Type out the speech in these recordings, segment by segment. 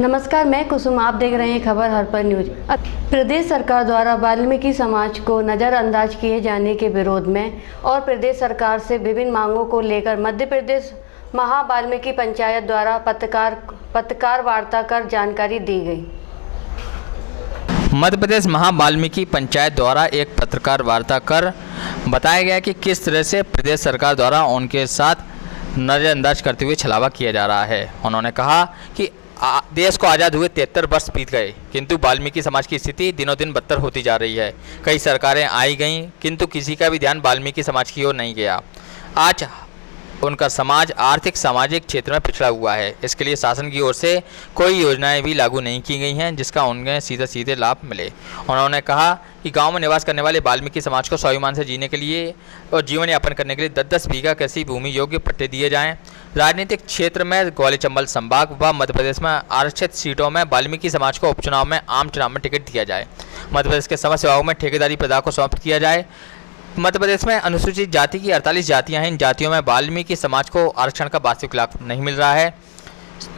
नमस्कार, मैं कुसुम। आप देख रहे हैं खबर हर पल न्यूज। प्रदेश सरकार द्वारा वाल्मीकि समाज को नज़रअंदाज किए जाने के विरोध में और प्रदेश सरकार से विभिन्न मांगों को लेकर मध्य प्रदेश महा वाल्मीकि पंचायत द्वारा पत्रकार वार्ता कर जानकारी दी गई। मध्य प्रदेश महा वाल्मीकि पंचायत द्वारा एक पत्रकार वार्ता कर बताया गया कि किस तरह से प्रदेश सरकार द्वारा उनके साथ नज़रअंदाज करते हुए छलावा किया जा रहा है। उन्होंने कहा कि देश को आज़ाद हुए 73 वर्ष बीत गए, किंतु वाल्मीकि समाज की स्थिति दिनों दिन बदतर होती जा रही है। कई सरकारें आई गईं, किंतु किसी का भी ध्यान वाल्मीकि समाज की ओर नहीं गया। आज उनका समाज आर्थिक सामाजिक क्षेत्र में पिछड़ा हुआ है। इसके लिए शासन की ओर से कोई योजनाएं भी लागू नहीं की गई हैं जिसका उन्हें सीधे लाभ मिले। उन्होंने कहा कि गांव में निवास करने वाले वाल्मीकि समाज को स्वाभिमान से जीने के लिए और जीवन यापन करने के लिए 10-10 बीघा कृषि भूमि योग्य पट्टे दिए जाएं। राजनीतिक क्षेत्र में ग्वालियर चंबल संभाग व मध्य प्रदेश में आरक्षित सीटों में वाल्मीकि समाज को उपचुनाव में आम चुनाव में टिकट दिया जाए। मध्य प्रदेश के समस्त विभागों में ठेकेदारी प्रथा को समाप्त किया जाए। मध्य प्रदेश में अनुसूचित जाति की 48 जातियां हैं। इन जातियों में वाल्मीकि समाज को आरक्षण का वास्तविक लाभ नहीं मिल रहा है।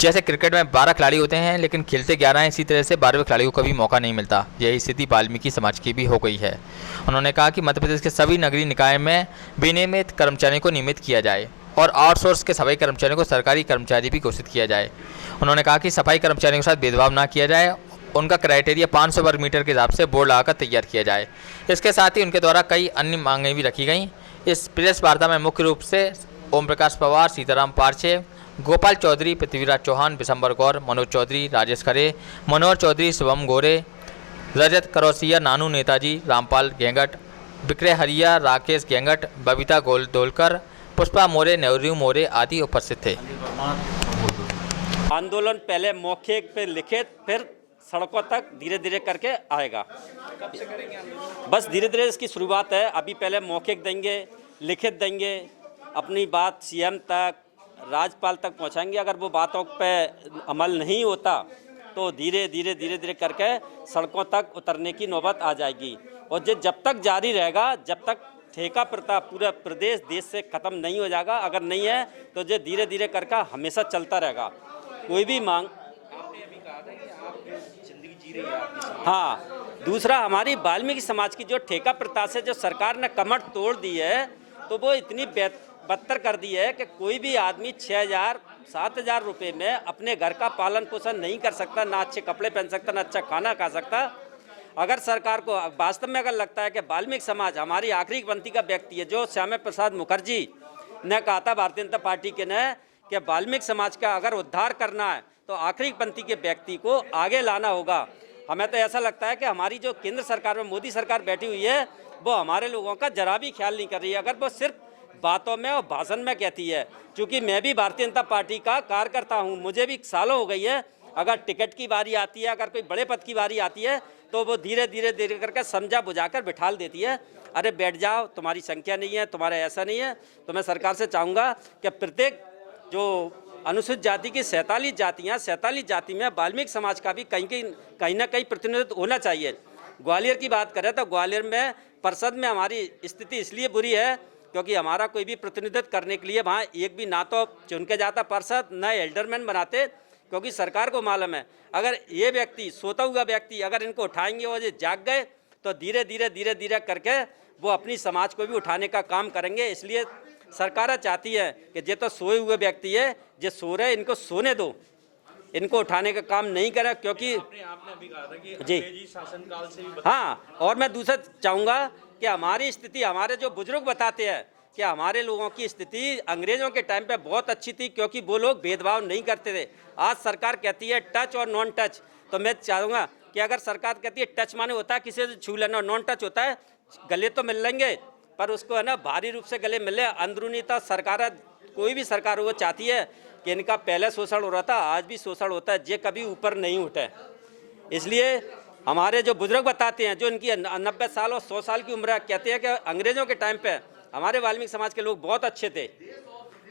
जैसे क्रिकेट में 12 खिलाड़ी होते हैं लेकिन खेलते 11 हैं, इसी तरह से 12वें खिलाड़ी को कभी मौका नहीं मिलता। यही स्थिति वाल्मीकि समाज की भी हो गई है। उन्होंने कहा कि मध्य प्रदेश के सभी नगरीय निकाय में विनियमित कर्मचारियों को नियमित किया जाए और आउटसोर्स के सफाई कर्मचारियों को सरकारी कर्मचारी भी घोषित किया जाए। उन्होंने कहा कि सफाई कर्मचारियों के साथ भेदभाव न किया जाए। उनका क्राइटेरिया 500 वर्ग मीटर के हिसाब से बोर्ड लगाकर तैयार किया जाए। इसके साथ ही उनके द्वारा कई अन्य मांगें भी रखी गईं। इस प्रेस वार्ता में मुख्य रूप से ओम प्रकाश पवार, सीताराम पारचे, गोपाल चौधरी, पृथ्वीराज चौहान, बिशंबर गौर, मनोज चौधरी, राजेश खरे, मनोहर चौधरी, शुभम गोरे, रजत करौसिया, नानू नेताजी, रामपाल गेंगट, विक्रय हरिया, राकेश गेंगट, बबीता गोलदोलकर, पुष्पा मोरे, नेहरू मोरे आदि उपस्थित थे। आंदोलन पहले मौखिक पे लिखित फिर सड़कों तक धीरे धीरे करके आएगा। कब से करेंगे आंदोलन? बस धीरे धीरे इसकी शुरुआत है। अभी पहले मौखिक देंगे, लिखित देंगे, अपनी बात सीएम तक, राज्यपाल तक पहुंचाएंगे। अगर वो बातों पे अमल नहीं होता तो धीरे धीरे करके सड़कों तक उतरने की नौबत आ जाएगी। और ये जब तक जारी रहेगा, जब तक ठेका प्रथा पूरा प्रदेश देश से ख़त्म नहीं हो जाएगा। अगर नहीं है तो ये धीरे धीरे करके हमेशा चलता रहेगा। कोई भी मांग, हाँ, दूसरा हमारी वाल्मीकि समाज की जो ठेका प्रथा से जो सरकार ने कमर तोड़ दी है, तो वो इतनी बदतर कर दी है कि कोई भी आदमी 6,000-7,000 रुपये में अपने घर का पालन पोषण नहीं कर सकता, ना अच्छे कपड़े पहन सकता, ना अच्छा खाना खा सकता। अगर सरकार को वास्तव में अगर लगता है कि वाल्मीकि समाज हमारी आखिरी पंक्ति का व्यक्ति है, जो श्यामा प्रसाद मुखर्जी ने कहा था भारतीय जनता पार्टी के ने कि वाल्मीकि समाज का अगर उद्धार करना है तो आखिरी पंक्ति के व्यक्ति को आगे लाना होगा। हमें तो ऐसा लगता है कि हमारी जो केंद्र सरकार में मोदी सरकार बैठी हुई है, वो हमारे लोगों का जरा भी ख्याल नहीं कर रही है। अगर वो सिर्फ बातों में और भाषण में कहती है, क्योंकि मैं भी भारतीय जनता पार्टी का कार्यकर्ता हूँ, मुझे भी सालों हो गई है। अगर टिकट की बारी आती है, अगर कोई बड़े पद की बारी आती है, तो वो धीरे धीरे करके समझा बुझाकर बिठाल देती है। अरे बैठ जाओ, तुम्हारी संख्या नहीं है, तुम्हारा ऐसा नहीं है। तो मैं सरकार से चाहूँगा कि प्रत्येक जो अनुसूचित जाति की 47 जातियाँ, 47 जाति में वाल्मीकि समाज का भी कहीं ना कहीं प्रतिनिधित्व होना चाहिए। ग्वालियर की बात करें तो ग्वालियर में परिषद में हमारी स्थिति इसलिए बुरी है क्योंकि हमारा कोई भी प्रतिनिधित्व करने के लिए वहाँ एक भी ना तो चुन के जाता पार्षद, न एल्डरमैन बनाते। क्योंकि सरकार को मालूम है अगर ये व्यक्ति, सोता हुआ व्यक्ति, अगर इनको उठाएंगे और ये जाग गए तो धीरे धीरे करके वो अपनी समाज को भी उठाने का काम करेंगे। इसलिए सरकार चाहती है कि ये तो सोए हुए व्यक्ति है, ये सो रहे, इनको सोने दो, इनको उठाने का काम नहीं करें। क्योंकि आपने अभी कहा था कि जी शासनकाल से भी हाँ, और मैं दूसरा चाहूँगा कि हमारी स्थिति, हमारे जो बुजुर्ग बताते हैं कि हमारे लोगों की स्थिति अंग्रेजों के टाइम पे बहुत अच्छी थी, क्योंकि वो लोग भेदभाव नहीं करते थे। आज सरकार कहती है टच और नॉन टच, तो मैं चाहूँगा कि अगर सरकार कहती है टच माने होता है किसी से छू लेना, नॉन टच होता है गले तो मिल लेंगे पर उसको है ना भारी रूप से गले मिले। अंदरूनी तो सरकार, कोई भी सरकार वो चाहती है कि इनका पहले शोषण हो रहा था, आज भी शोषण होता है, ये कभी ऊपर नहीं उठे। इसलिए हमारे जो बुजुर्ग बताते हैं, जो इनकी 90 साल और 100 साल की उम्र है, कहते हैं कि अंग्रेजों के टाइम पे हमारे वाल्मीकि समाज के लोग बहुत अच्छे थे।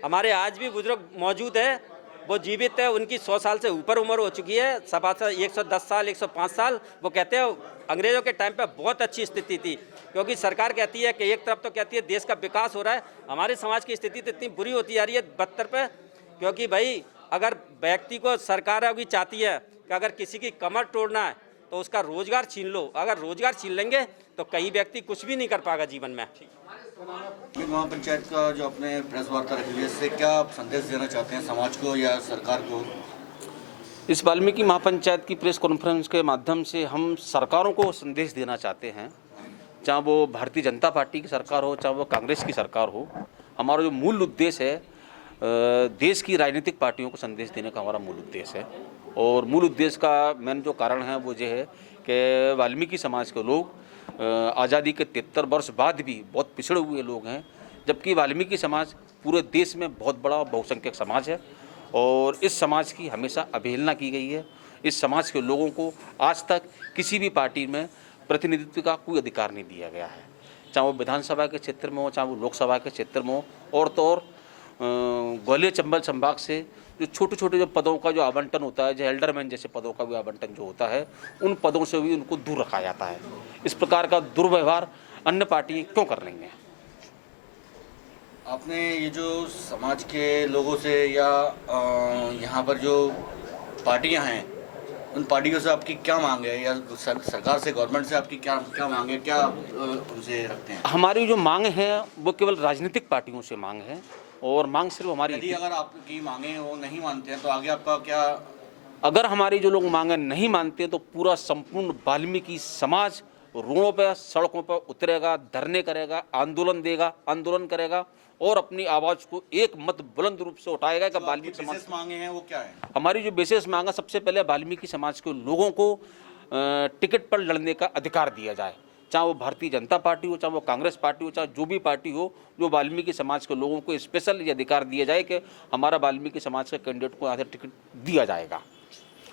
हमारे आज भी बुजुर्ग मौजूद है, वो जीवित है, उनकी 100 साल से ऊपर उम्र हो चुकी है, सभा से 110 साल 105 साल। वो कहते हैं अंग्रेजों के टाइम पे बहुत अच्छी स्थिति थी, क्योंकि सरकार कहती है कि एक तरफ तो कहती है देश का विकास हो रहा है, हमारे समाज की स्थिति तो इतनी बुरी होती जा रही है 72 पे। क्योंकि भाई अगर व्यक्ति को सरकार अभी चाहती है कि अगर किसी की कमर तोड़ना है तो उसका रोजगार छीन लो। अगर रोजगार छीन लेंगे तो कई व्यक्ति कुछ भी नहीं कर पाएगा जीवन में। महापंचायत का जो अपने प्रेस वार्ता रखी है, इससे क्या आप संदेश देना चाहते हैं समाज को या सरकार को? इस वाल्मीकि महापंचायत की प्रेस कॉन्फ्रेंस के माध्यम से हम सरकारों को संदेश देना चाहते हैं, चाहे वो भारतीय जनता पार्टी की सरकार हो, चाहे वो कांग्रेस की सरकार हो। हमारा जो मूल उद्देश्य है, देश की राजनीतिक पार्टियों को संदेश देने का हमारा मूल उद्देश्य है। और मूल उद्देश्य का मेन जो कारण है वो ये है कि वाल्मीकि समाज के लोग आज़ादी के 73 वर्ष बाद भी बहुत पिछड़े हुए लोग हैं, जबकि वाल्मीकि समाज पूरे देश में बहुत बड़ा बहुसंख्यक समाज है और इस समाज की हमेशा अवहेलना की गई है। इस समाज के लोगों को आज तक किसी भी पार्टी में प्रतिनिधित्व का कोई अधिकार नहीं दिया गया है, चाहे वो विधानसभा के क्षेत्र में हो, चाहे वो लोकसभा के क्षेत्र में हो। और तो और ग्वालियर चंबल संभाग से जो छोटे छोटे जो पदों का जो आवंटन होता है, जो एल्डरमैन जैसे पदों का भी आवंटन जो होता है, उन पदों से भी उनको दूर रखा जाता है। इस प्रकार का दुर्व्यवहार अन्य पार्टियाँ क्यों कर रही हैं? आपने ये जो समाज के लोगों से या यहाँ पर जो पार्टियाँ हैं, उन पार्टियों से आपकी क्या मांग है, या सरकार से, गवर्नमेंट से आपकी क्या मांग है, क्या आप उनसे रखते हैं? हमारी जो मांग है वो केवल राजनीतिक पार्टियों से मांग है और मांग सिर्फ हमारी। यदि अगर आपकी मांगे वो नहीं मानते हैं तो आगे आपका क्या? अगर हमारी जो लोग मांगे नहीं मानते तो पूरा संपूर्ण वाल्मीकि समाज रोडों पर, सड़कों पर उतरेगा, धरने करेगा, आंदोलन करेगा और अपनी आवाज़ को एक मत बुलंद रूप से उठाएगा कि वाल्मीकि समाज मांगे हैं वो क्या है? हमारी जो विशेष मांग है, सबसे पहले वाल्मीकि समाज के लोगों को टिकट पर लड़ने का अधिकार दिया जाए, चाहे वो भारतीय जनता पार्टी हो, चाहे वो कांग्रेस पार्टी हो, चाहे जो भी पार्टी हो। जो वाल्मीकि समाज के लोगों को स्पेशल ये अधिकार दिया जाए कि हमारा वाल्मीकि समाज के कैंडिडेट को यहाँ से टिकट दिया जाएगा,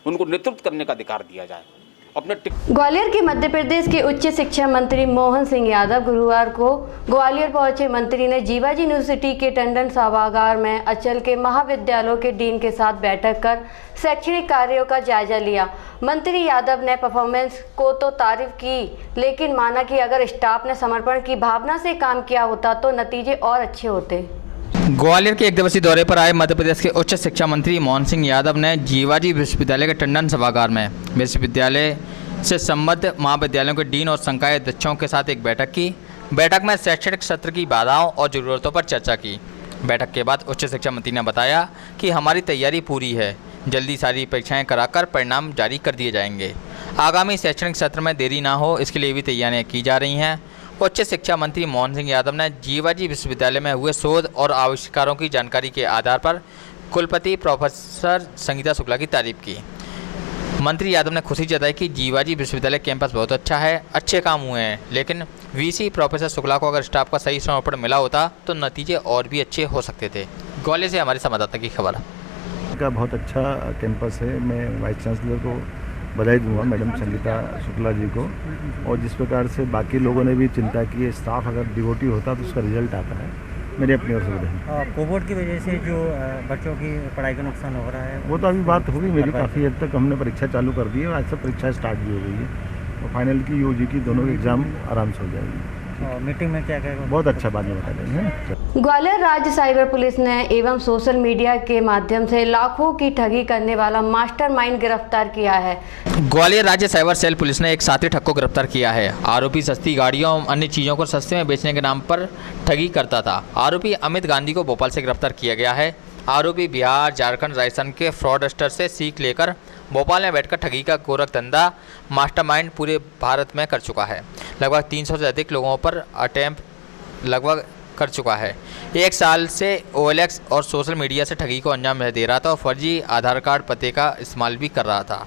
उनको नेतृत्व करने का अधिकार दिया जाए अपने ग्वालियर के मध्य प्रदेश के उच्च शिक्षा मंत्री मोहन सिंह यादव गुरुवार को ग्वालियर पहुंचे। मंत्री ने जीवाजी यूनिवर्सिटी के टंडन सभागार में अंचल के महाविद्यालयों के डीन के साथ बैठक कर शैक्षणिक कार्यों का जायजा लिया। मंत्री यादव ने परफॉर्मेंस को तो तारीफ की, लेकिन माना कि अगर स्टाफ ने समर्पण की भावना से काम किया होता तो नतीजे और अच्छे होते। ग्वालियर के एक दिवसीय दौरे पर आए मध्य प्रदेश के उच्च शिक्षा मंत्री मोहन सिंह यादव ने जीवाजी विश्वविद्यालय के टंडन सभागार में विश्वविद्यालय से संबद्ध महाविद्यालयों के डीन और संकाय अध्यक्षों के साथ एक बैठक की। बैठक में शैक्षणिक सत्र की बाधाओं और ज़रूरतों पर चर्चा की। बैठक के बाद उच्च शिक्षा मंत्री ने बताया कि हमारी तैयारी पूरी है, जल्दी सारी परीक्षाएं कराकर परिणाम जारी कर दिए जाएंगे। आगामी शैक्षणिक सत्र में देरी ना हो, इसके लिए भी तैयारियाँ की जा रही हैं। उच्च शिक्षा मंत्री मोहन सिंह यादव ने जीवाजी विश्वविद्यालय में हुए शोध और आविष्कारों की जानकारी के आधार पर कुलपति प्रोफेसर संगीता शुक्ला की तारीफ की। मंत्री यादव ने खुशी जताई कि जीवाजी विश्वविद्यालय कैंपस बहुत अच्छा है, अच्छे काम हुए हैं, लेकिन वीसी प्रोफेसर शुक्ला को अगर स्टाफ का सही समर्पण मिला होता तो नतीजे और भी अच्छे हो सकते थे। ग्वालियर से हमारे संवाददाता की खबर। का बहुत अच्छा कैंपस है। मैं वाइस चांसलर को बधाई दूंगा, मैडम संगीता शुक्ला जी को। और जिस प्रकार से बाकी लोगों ने भी चिंता की है, स्टाफ अगर डिवोटी होता तो उसका रिजल्ट आता है। मेरी अपनी ओर से बधाई। कोविड की वजह से जो बच्चों की पढ़ाई का नुकसान हो रहा है, वो तो अभी बात होगी मेरी, काफ़ी हद तक हमने परीक्षा चालू कर दी है। आज से परीक्षा स्टार्ट भी हो गई है और फाइनल की यूजी की दोनों की एग्जाम आराम से हो जाएगी। मीटिंग में क्या कहेगा? बहुत अच्छा बाद में बता देंगे। ग्वालियर राज्य साइबर पुलिस ने एवं सोशल मीडिया के माध्यम से लाखों की ठगी करने वाला मास्टरमाइंड गिरफ्तार किया है। ग्वालियर राज्य साइबर सेल पुलिस ने एक साथी ठग को गिरफ्तार किया है। आरोपी सस्ती गाड़ियों और अन्य चीज़ों को सस्ते में बेचने के नाम पर ठगी करता था। आरोपी अमित गांधी को भोपाल से गिरफ्तार किया गया है। आरोपी बिहार, झारखंड, राजस्थान के फ्रॉडस्टर से सीख लेकर भोपाल में बैठकर ठगी का गोरख धंधा मास्टरमाइंड पूरे भारत में कर चुका है। लगभग 300 से अधिक लोगों पर अटेम्प्ट लगभग कर चुका है। एक साल से OLX और सोशल मीडिया से ठगी को अंजाम दे रहा था और फर्जी आधार कार्ड पते का इस्तेमाल भी कर रहा था।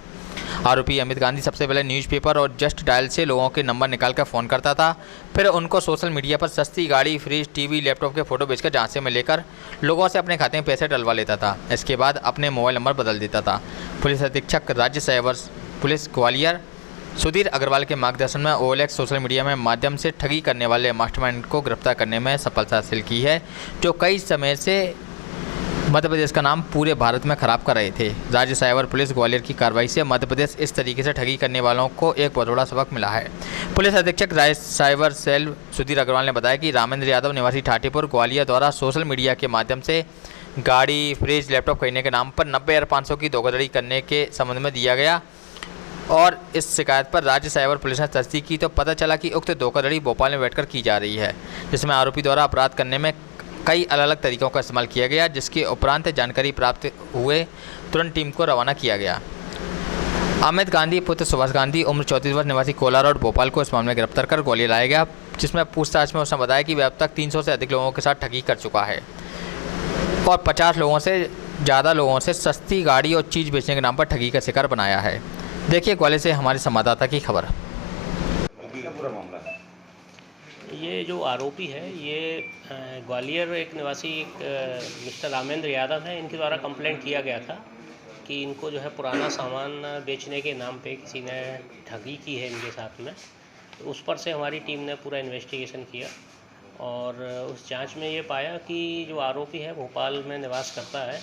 आरोपी अमित गांधी सबसे पहले न्यूज़पेपर और जस्ट डायल से लोगों के नंबर निकालकर फ़ोन करता था, फिर उनको सोशल मीडिया पर सस्ती गाड़ी, फ्रिज, टीवी, लैपटॉप के फ़ोटो बेचकर झांसे में लेकर लोगों से अपने खाते में पैसे डलवा लेता था। इसके बाद अपने मोबाइल नंबर बदल देता था। पुलिस अधीक्षक राज्य साइबर पुलिस ग्वालियर सुधीर अग्रवाल के मार्गदर्शन में OLX सोशल मीडिया में माध्यम से ठगी करने वाले मास्टरमाइंड को गिरफ्तार करने में सफलता हासिल की है, जो कई समय से मध्य प्रदेश का नाम पूरे भारत में खराब कर रहे थे। राज्य साइबर पुलिस ग्वालियर की कार्रवाई से मध्य प्रदेश इस तरीके से ठगी करने वालों को एक बहुत बड़ा सबक मिला है। पुलिस अधीक्षक राज्य साइबर सेल सुधीर अग्रवाल ने बताया कि रामेंद्र यादव निवासी ठाटीपुर ग्वालियर द्वारा सोशल मीडिया के माध्यम से गाड़ी, फ्रिज, लैपटॉप खरीदने के नाम पर 90,500 की धोखाधड़ी करने के संबंध में दिया गया और इस शिकायत पर राज्य साइबर पुलिस ने तस्दीक की तो पता चला कि उक्त धोखाधड़ी भोपाल में बैठकर की जा रही है, जिसमें आरोपी द्वारा अपराध करने में कई अलग अलग तरीकों का इस्तेमाल किया गया, जिसके उपरांत जानकारी प्राप्त हुए तुरंत टीम को रवाना किया गया। अमित गांधी पुत्र सुभाष गांधी उम्र 34 वर्ष निवासी कोला रोड भोपाल को इस मामले में गिरफ्तार कर ग्वालियर लाया गया, जिसमें पूछताछ में उसने बताया कि वह अब तक 300 से अधिक लोगों के साथ ठगी कर चुका है और 50 लोगों से ज़्यादा लोगों से सस्ती गाड़ी और चीज़ बेचने के नाम पर ठगी का शिकार बनाया है। देखिए ग्वालियर से हमारे संवाददाता की खबर। ये जो आरोपी है ये ग्वालियर एक निवासी मिस्टर रामेंद्र यादव है। इनके द्वारा कंप्लेंट किया गया था कि इनको जो है पुराना सामान बेचने के नाम पे किसी ने ठगी की है इनके साथ में। तो उस पर से हमारी टीम ने पूरा इन्वेस्टिगेशन किया और उस जांच में ये पाया कि जो आरोपी है भोपाल में निवास करता है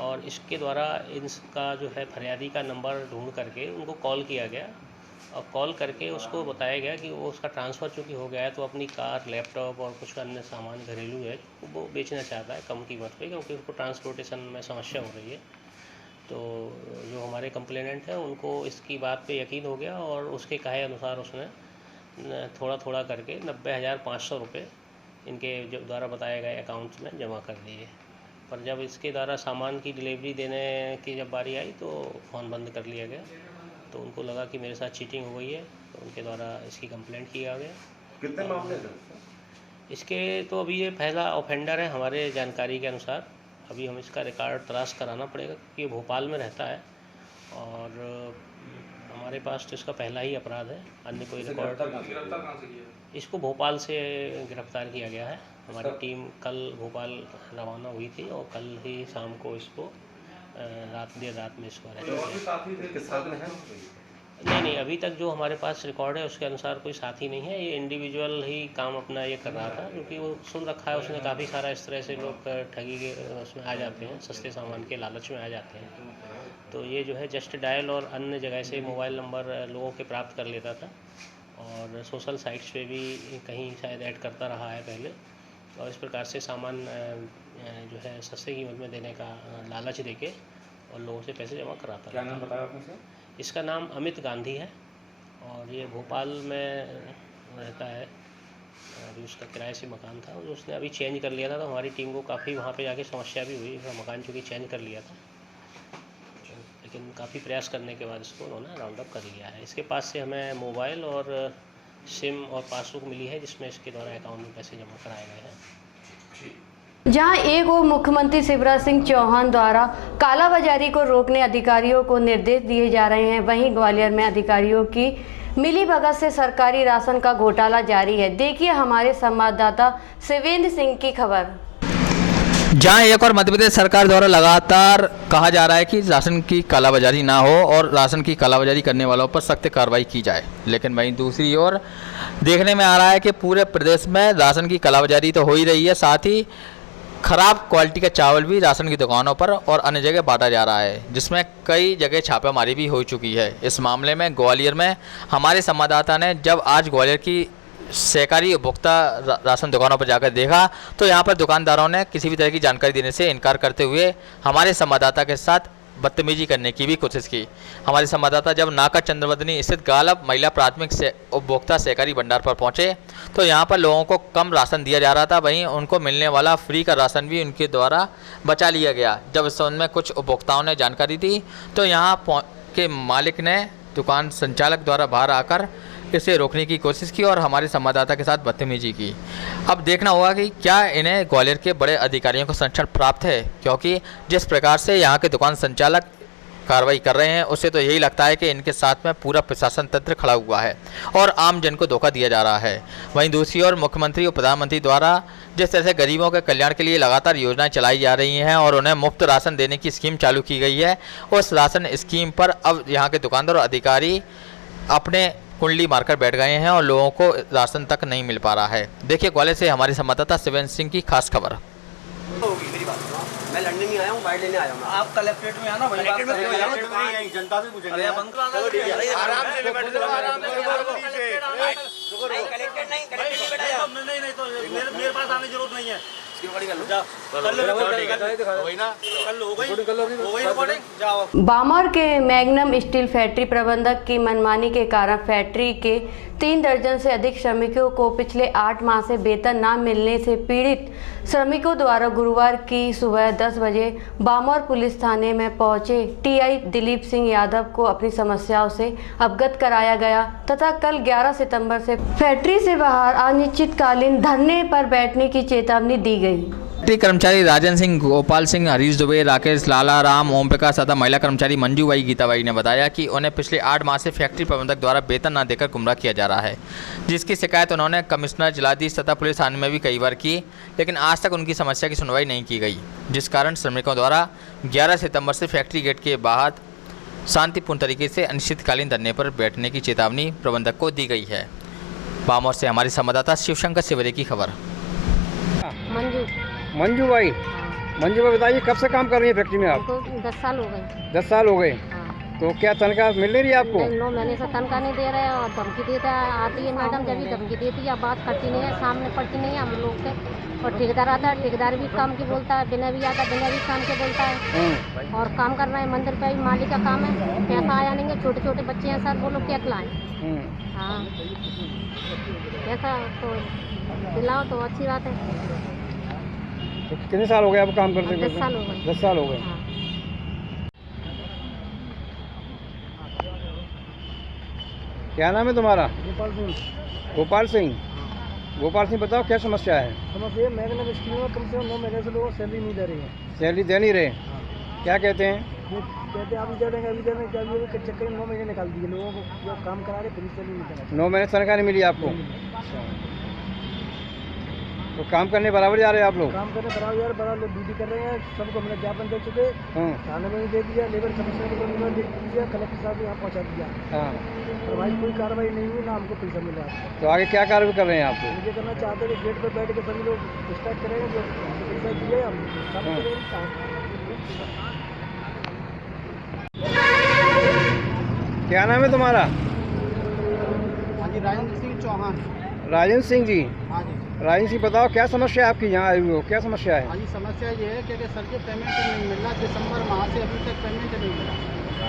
और इसके द्वारा इनका जो है फरियादी का नंबर ढूंढ करके उनको कॉल किया गया और कॉल करके उसको बताया गया कि वो उसका ट्रांसफ़र चूँकि हो गया है तो अपनी कार, लैपटॉप और कुछ अन्य सामान घरेलू है वो बेचना चाहता है कम कीमत पे, क्योंकि उसको ट्रांसपोर्टेशन में समस्या हो रही है। तो जो हमारे कंप्लेनेंट हैं उनको इसकी बात पे यकीन हो गया और उसके कहे अनुसार उसने थोड़ा थोड़ा करके 90,500 रुपये इनके जो द्वारा बताए गए अकाउंट्स में जमा कर दिए। पर जब इसके द्वारा सामान की डिलीवरी देने की जब बारी आई तो फ़ोन बंद कर लिया गया। तो उनको लगा कि मेरे साथ चीटिंग हो गई है तो उनके द्वारा इसकी कंप्लेंट किया गया। कितने मामले हैं इसके? तो अभी ये पहला ऑफेंडर है हमारे जानकारी के अनुसार। अभी हम इसका रिकॉर्ड तलाश कराना पड़ेगा क्योंकि ये भोपाल में रहता है और हमारे पास तो इसका पहला ही अपराध है, अन्य कोई रिकॉर्ड। इसको भोपाल से गिरफ्तार किया गया है। हमारी टीम कल भोपाल रवाना हुई थी और कल ही शाम को इसको देर रात में इसको नहीं, अभी तक जो हमारे पास रिकॉर्ड है उसके अनुसार कोई साथी नहीं है। ये इंडिविजुअल ही काम अपना ये कर रहा था क्योंकि वो सुन रखा है उसने काफ़ी सारा इस तरह से लोग ठगी के उसमें आ जाते हैं, सस्ते सामान के लालच में आ जाते हैं। तो ये जो है जस्ट डायल और अन्य जगह से मोबाइल नंबर लोगों के प्राप्त कर लेता था और सोशल साइट्स पे भी कहीं शायद ऐड करता रहा है पहले और इस प्रकार से सामान जो है सस्ते कीमत में देने का लालच देके और लोगों से पैसे जमा कराता। क्या नाम बताया आपने सर? इसका नाम अमित गांधी है और ये भोपाल में रहता है। अभी उसका किराए से मकान था और उसने अभी चेंज कर लिया था तो हमारी टीम को काफ़ी वहाँ पे जाके समस्या भी हुई। उसका मकान चूँकि चेंज कर लिया था लेकिन काफ़ी प्रयास करने के बाद इसको उन्होंने राउंड अप कर लिया है। इसके पास से हमें मोबाइल और सिम और पासबुक मिली है जिसमें इसके द्वारा अकाउंट में पैसे जमा कराए गए हैं। जहां एक और मुख्यमंत्री शिवराज सिंह चौहान द्वारा कालाबाजारी को रोकने अधिकारियों को निर्देश दिए जा रहे हैं, वहीं ग्वालियर में अधिकारियों की मिलीभगत से सरकारी राशन का घोटाला जारी है। देखिए हमारे संवाददाता शिवेंद्र सिंह की खबर। जहां एक और मध्य प्रदेश सरकार द्वारा लगातार कहा जा रहा है कि राशन की कालाबाजारी ना हो और राशन की कालाबाजारी करने वालों पर सख्त कार्रवाई की जाए, लेकिन वहीं दूसरी ओर देखने में आ रहा है कि पूरे प्रदेश में राशन की कालाबाजारी तो हो ही रही है, साथ ही खराब क्वालिटी का चावल भी राशन की दुकानों पर और अन्य जगह बांटा जा रहा है, जिसमें कई जगह छापेमारी भी हो चुकी है। इस मामले में ग्वालियर में हमारे संवाददाता ने जब आज ग्वालियर की सहकारी उपभोक्ता राशन दुकानों पर जाकर देखा तो यहाँ पर दुकानदारों ने किसी भी तरह की जानकारी देने से इनकार करते हुए हमारे संवाददाता के साथ बदतमीजी करने की भी कोशिश की। हमारे संवाददाता जब नाका चंद्रवदनी स्थित गालब महिला प्राथमिक उपभोक्ता सहकारी भंडार पर पहुंचे तो यहां पर लोगों को कम राशन दिया जा रहा था, वहीं उनको मिलने वाला फ्री का राशन भी उनके द्वारा बचा लिया गया। जब इस संबंध में कुछ उपभोक्ताओं ने जानकारी दी तो यहां के मालिक ने दुकान संचालक द्वारा बाहर आकर इसे रोकने की कोशिश की और हमारे संवाददाता के साथ बदतमीजी की। अब देखना होगा कि क्या इन्हें ग्वालियर के बड़े अधिकारियों को संरक्षण प्राप्त है, क्योंकि जिस प्रकार से यहाँ के दुकान संचालक कार्रवाई कर रहे हैं उससे तो यही लगता है कि इनके साथ में पूरा प्रशासन तंत्र खड़ा हुआ है और आम जन को धोखा दिया जा रहा है। वहीं दूसरी ओर मुख्यमंत्री और प्रधानमंत्री द्वारा जिस तरह से गरीबों के कल्याण के लिए लगातार योजनाएं चलाई जा रही हैं और उन्हें मुफ्त राशन देने की स्कीम चालू की गई है, उस राशन स्कीम पर अब यहाँ के दुकानदार और अधिकारी अपने कुंडली मारकर बैठ गए हैं और लोगों को राशन तक नहीं मिल पा रहा है। देखिए ग्वालियर से हमारे संवाददाता शिवेंद्र सिंह की खास खबर। मैं लंदन नहीं आया हूँ, बाइट लेने आया हूँ। आप कलेक्ट्रेट में आना, वही बात करें, जनता से पूछेंगे। बंद करा दो, आराम से बैठ जाओ, आराम से। कलेक्ट्रेट नहीं बैठा, नहीं तो मेरे पास आने की जरूरत नहीं है। बामौर के मैग्नम स्टील फैक्ट्री प्रबंधक की मनमानी के कारण फैक्ट्री के 3 दर्जन से अधिक श्रमिकों को पिछले 8 माह से वेतन न मिलने से पीड़ित श्रमिकों द्वारा गुरुवार की सुबह 10 बजे बामौर पुलिस थाने में पहुंचे टीआई दिलीप सिंह यादव को अपनी समस्याओं से अवगत कराया गया तथा कल 11 सितंबर से फैक्ट्री से बाहर अनिश्चितकालीन धरने पर बैठने की चेतावनी दी गई। फैक्ट्री कर्मचारी राजन सिंह, गोपाल सिंह, हरीश दुबे, राकेश, लाला राम, ओम प्रकाश तथा महिला कर्मचारी मंजूबाई, गीताबाई ने बताया कि उन्हें पिछले 8 माह से फैक्ट्री प्रबंधक द्वारा वेतन न देकर गुमराह किया जा रहा है, जिसकी शिकायत उन्होंने कमिश्नर, जिलाधीश तथा पुलिस थाने में भी कई बार की, लेकिन आज तक उनकी समस्या की सुनवाई नहीं की गई, जिस कारण श्रमिकों द्वारा 11 सितंबर से फैक्ट्री गेट के बाहर शांतिपूर्ण तरीके से अनिश्चितकालीन धरने पर बैठने की चेतावनी प्रबंधक को दी गई है। बामौर से हमारे संवाददाता शिवशंकर सिवरे की खबर। मंजू भाई, बताइए कब से काम कर रही है फैक्ट्री में आप? 10 साल हो गए। 10 साल हो गए। तो क्या तनख्वाह मिल नहीं रही है आपको? 9 महीने से तनख्वाह नहीं दे रहे हैं और धमकी देता आती है मैडम, जब भी धमकी देती है बात करती नहीं है, सामने पड़ती नहीं है हम लोग के। और ठेकेदार आता है, ठेकेदार भी काम की बोलता है, बिना भी आता बिना भी काम के बोलता है। और काम करना है मंदिर पे भी मालिक का काम है, पैसा आया नहीं है, छोटे छोटे बच्चे हैं सर, वो लोग क्या खिलाएं? हाँ, पैसा तो दिलाओ तो अच्छी बात है। तो कितने साल हो गए आप काम करते? 10 साल हो गए। 10 साल हो गए। हाँ। क्या नाम है तुम्हारा? गोपाल सिंह। गोपाल सिंह, गोपाल सिंह बताओ क्या समस्या है? समस्या मैग्नम स्टील में कम से कम 9 महीने से लोगों को सैलरी नहीं दे रही है। सैलरी दे नहीं रहे? क्या कहते हैं? कहते हैं अभी दे देंगे, क्या चक्कर में 9 महीने निकाल दिए लोगों को, जो काम करा रहे फिर सैलरी नहीं दे रहे। 9 महीने तनख्वाह नहीं मिली आपको? तो काम करने बराबर जा रहे हैं आप लोग? काम करने बराबर लोग ड्यूटी कर रहे हैं, सबको हमने ज्ञापन दे चुके, थाने में भी दे दिया, लेबर कमिश्नर को भी दे दिया, कलेक्टर साहब को यहाँ पहुँचा दिया। और भाई कोई कार्रवाई नहीं हुई, ना हमको पैसा मिला। तो आगे क्या कार्रवाई कर रहे हैं आप? मुझे करना चाहते हैं कि गेट पर बैठ के सभी लोग स्टार्ट करेंगे, जो हमको पैसा दिए हम काम करेंगे। क्या नाम है तुम्हारा? हाँ जी, राजेंद्र सिंह चौहान। राजेंद्र सिंह जी। हाँ जी। राजेंद्र सिंह बताओ क्या समस्या है आपकी, यहाँ आए हुए हो, क्या समस्या है? हाँ जी, समस्या ये है कि सर के पेमेंट नहीं मिल रहा, दिसंबर माह से अभी तक पेमेंट नहीं मिला।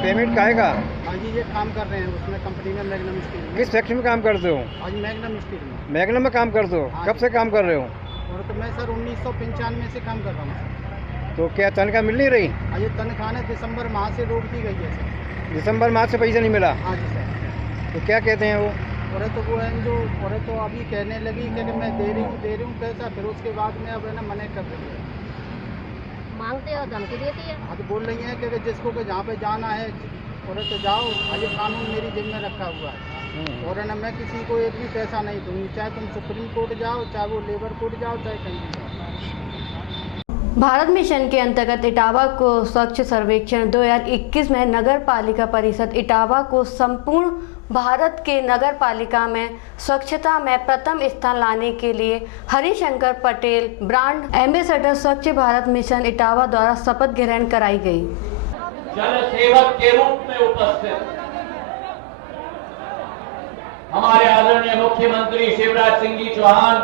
पेमेंट काहेगा? हाँ जी, ये काम कर रहे हैं उसमें कंपनी में, मैग्नम स्टील में। किस फैक्ट्री में काम करते हो? हाँ जी, मैग्नम स्टील में। मैग्नम में काम करते हो? कब से काम कर रहे हो? और तो मैं सर 1995 से काम कर रहा हूँ। तो क्या तनख्वाह मिल नहीं रही? हाँ, ये तनख्वाह ने दिसंबर माह से रोक दी गई है सर। दिसंबर माह से पैसा नहीं मिला? हाँ जी सर। तो क्या कहते हैं वो? और तो वो है जो, और तो अभी कहने लगी कि मैं दे रही हूँ पैसा, फिर उसके बाद में अब है ना मना कर रही है, मांगते और धमकी देती है। हाँ, तो बोल रही है कि जिसको कि जहाँ पे जाना है और तो जाओ, ये कानून मेरी जेब में रखा हुआ है। और है ना मैं किसी को एक भी पैसा नहीं दूँगी, चाहे तुम सुप्रीम कोर्ट जाओ, चाहे वो लेबर कोर्ट जाओ, चाहे कहीं भी जाओ। भारत मिशन के अंतर्गत इटावा को स्वच्छ सर्वेक्षण 2021 में नगर पालिका परिषद इटावा को संपूर्ण भारत के नगर पालिका में स्वच्छता में प्रथम स्थान लाने के लिए हरिशंकर पटेल ब्रांड एम्बेसडर स्वच्छ भारत मिशन इटावा द्वारा शपथ ग्रहण कराई गई। जन सेवक के रूप में उपस्थित हमारे आदरणीय मुख्यमंत्री शिवराज सिंह जी चौहान,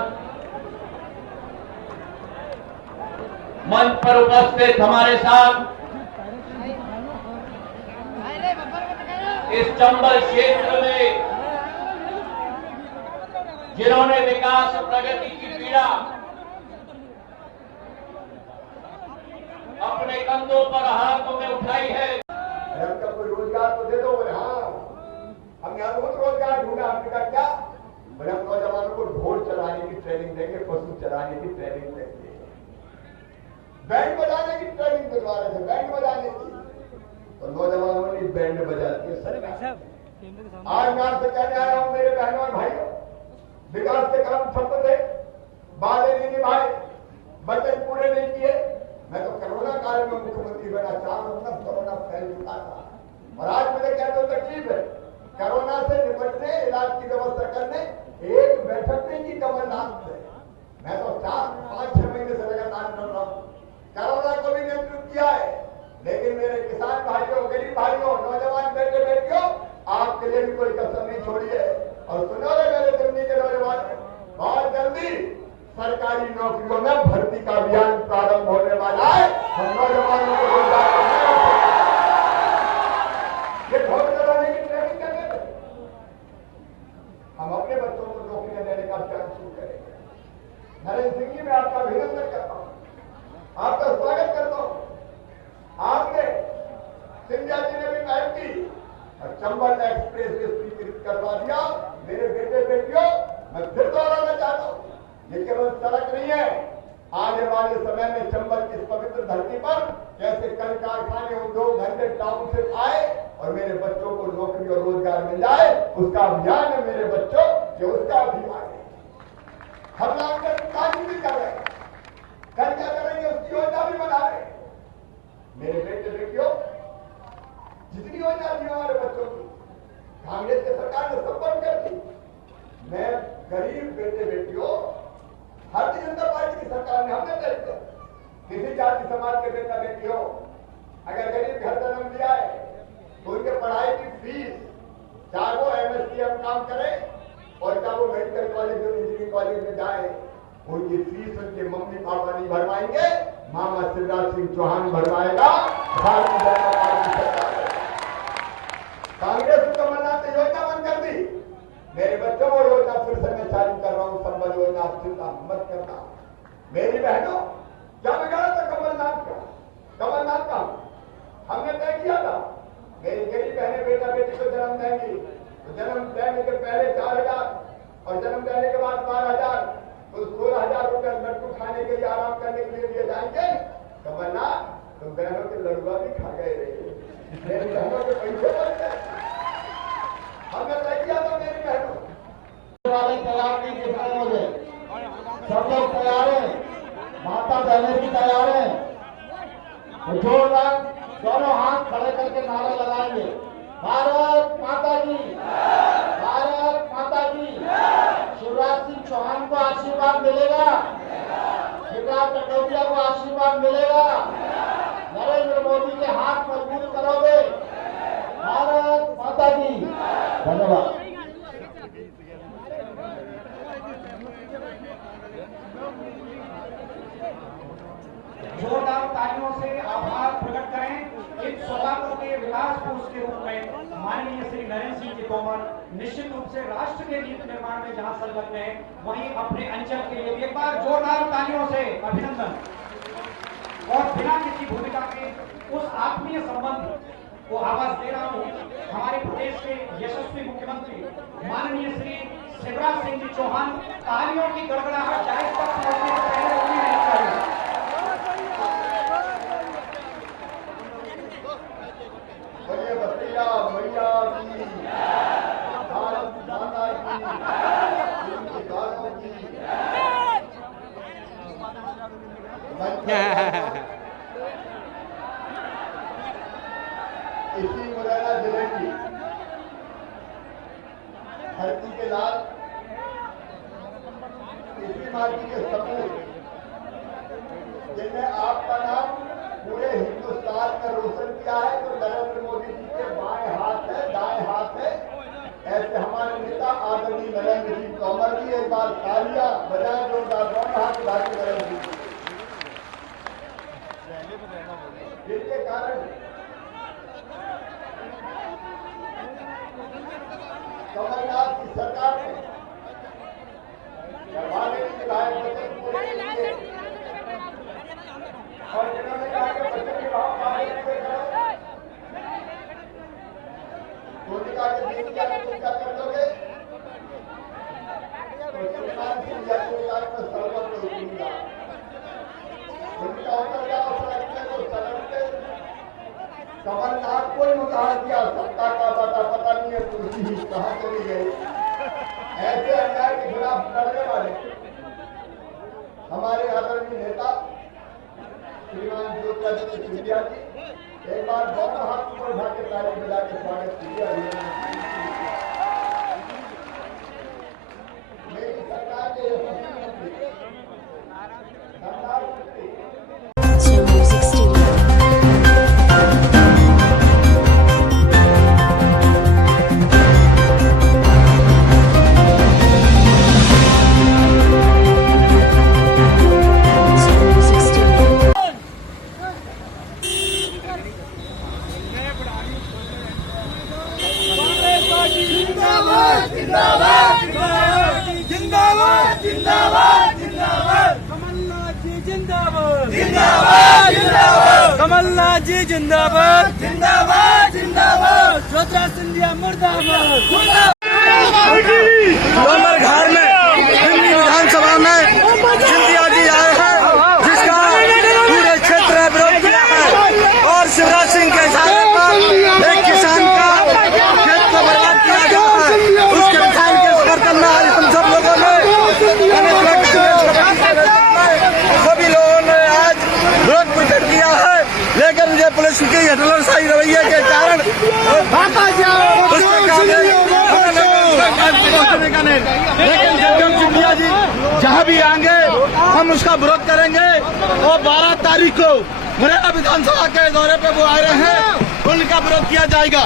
मंच पर उपस्थित हमारे साथ इस चंबल क्षेत्र में जिन्होंने विकास और प्रगति की पीड़ा अपने कंधों पर हाथों में उठाई है। हमका कोई रोजगार तो दे दो। बोले हाँ, हम यहाँ बहुत रोजगार ढूंढा। हमने कहा क्या? बोले हम नौजवानों को ढोल चलाने की ट्रेनिंग देंगे, पशु चलाने की ट्रेनिंग देंगे, बैंड बजाने की ट्रेनिंग दिलवा रहे थे, बैंड बजाने की। तो नौजवानों ने बैंड बजा दिए। आज मैं आपसे कहने आया हूं मेरे बहनों और भाइयों, विकास के काम ठप्प थे, वादे नहीं निभाए, वचन पूरे नहीं किए। मैं तो कोरोना काल में मुख्यमंत्री बना, 4 महीना कोरोना फैल चुका था और आज मुझे कहते हो तकलीफ है। कोरोना से निपटने, इलाज की व्यवस्था करने एक बैठक नहीं की कमलनाथ से। मैं तो 4-5-6 महीने से लगातार कर रहा हूं। कोरोना को भी नियंत्रित किया। समय में चंबल की इस पवित्र धरती पर कैसे कल कारखाने, उद्योग धंधे टाउनशिप आए और मेरे बच्चों को नौकरी और रोजगार मिल जाए, उसका अभियान है मेरे बच्चों, ये उसका अभियान है। हम नामकरण कार्य भी कर रहे हैं, कल क्या करेंगे उसकी योजना भी बना रहे हैं। मेरे बेटे बेटियों, जितनी योजना थी हमारे बच्चों की कांग्रेस की सरकार ने सब बंद कर दी। मैं गरीब बेटे बेटियों, भारतीय जनता पार्टी की सरकार ने हमने तय किया, किसी जाति समाज के बेटा बेटी हो, अगर गरीब घर जन्म लिया है तो उनके पढ़ाई की फीस, चाहे वो MSTM काम करे और चाहे वो मेडिकल कॉलेज और इंजीनियरिंग कॉलेज में जाए, उनकी फीस उनके मम्मी पापा नहीं भरवाएंगे, मामा शिवराज सिंह चौहान भरवाएगा। भारतीय जनता पार्टी सरकार कांग्रेस कमलनाथ ने योजना बंद कर दी। मेरे बच्चों को योजना फिर से मैं चालू कर रहा हूं, संबल योजना, आप चिंता मत करना। मेरी बहनों, क्या बिगाड़ा था कमलनाथ का? कमलनाथ का हमने तय किया था, मेरी गरीब बहनें बेटा बेटी को जन्म देंगी तो जन्म देने के पहले 4,000 और जन्म देने के बाद 12,000, तो 16,000 रुपए लड्डू खाने के लिए, आराम करने के लिए दिए जाएंगे। कमलनाथ, तुम बहनों के लड़ुआ भी खा गए रे, मेरी बहनों के पैसे बनते हमने तय किया था। मेरी बहनों वाले तैयार नहीं दिख रहे, मुझे सब लोग तैयार है, माता बहने भी तैयार है, तो जोरदार दोनों हाथ खड़े करके नारा लगाएंगे, भारत माता की, भारत माता की। शिवराज सिंह चौहान को आशीर्वाद मिलेगा, शिवराज कटौतिया को आशीर्वाद मिलेगा, नरेंद्र मोदी के हाथ मजबूत करोगे, भारत माता की। धन्यवाद। जोरदार तालियों से आभार प्रकट करें इन सौगातों के विकास कोष के रूप में माननीय श्री नरेंद्र सिंह जी तोमर निश्चित रूप से राष्ट्र के नीति निर्माण में जहां संलग्न है, वहीं अपने अंचल के लिए एक बार जोरदार तालियों से अभिनंदन। और बिना किसी भूमिका के उस आत्मीय संबंध को आवाज दे रहा हूं हमारे प्रदेश के यशस्वी मुख्यमंत्री माननीय श्री शिवराज सिंह जी चौहान। तालियों की गड़गड़ाहट जायज तक पहुंचने से पहले रुकनी नहीं चाहिए। मैया की, भारत माता की, इनकी गालों की। इसी मुरैना जिले की धरती के लाल, इसी माटी के सपूत, जिनने आपका नाम पूरे हिंदुस्तान में रोशन किया है, तो नरेंद्र मोदी जी के बाएं हाथ है, दाएं हाथ है, ऐसे हमारे नेता आदरणीय नरेंद्र सिंह तोमर जी। एक बार तालियां बजाएं जोरदार, दोनों हाथ उठा के नरेंद्र सिंह, जिसके कारण कमलनाथ की सरकार ने जमाने के लायक बचत पूरे किए और जिन्होंने कहा कि बचत के भाव पूरे करो, उन्होंने कहा कि दिन क्या क्या कर दोगे, तो श्रीमान सिंह सरकार में सर्वत्र उतरूंगा। उनका उतर जाओ सड़क पे, तो सड़क पे कमलनाथ को ही उतार दिया, सत्ता का पता नहीं है कुर्सी कहाँ चली गई। ऐसे अन्याय के खिलाफ लड़ने वाले हमारे आदरणीय नेता श्रीमान ज्योतिरादित्य सिंधिया जी, एक बार दोनों हाथ ऊपर उठा के ताली बजा के स्वागत कीजिए। मेरी सरकार के यशस्वी मंत्री धनराज मंत्री कमलनाथ जी जिंदाबाद, जिंदाबाद जिंदाबाद, ज्योतिरादित्य सिंधिया मुर्दाबाद। डोंगरघाट में दिल्ली विधानसभा में सिंधिया जी आए हैं, जिसका पुलिस के हटलरशाही रवैये के कारण लेकिन जगदम सिंधिया जी जहाँ भी आएंगे हम उसका विरोध करेंगे और 12 तारीख को मुरैना विधानसभा के दौरे पे वो आ रहे हैं, उनका विरोध किया जाएगा।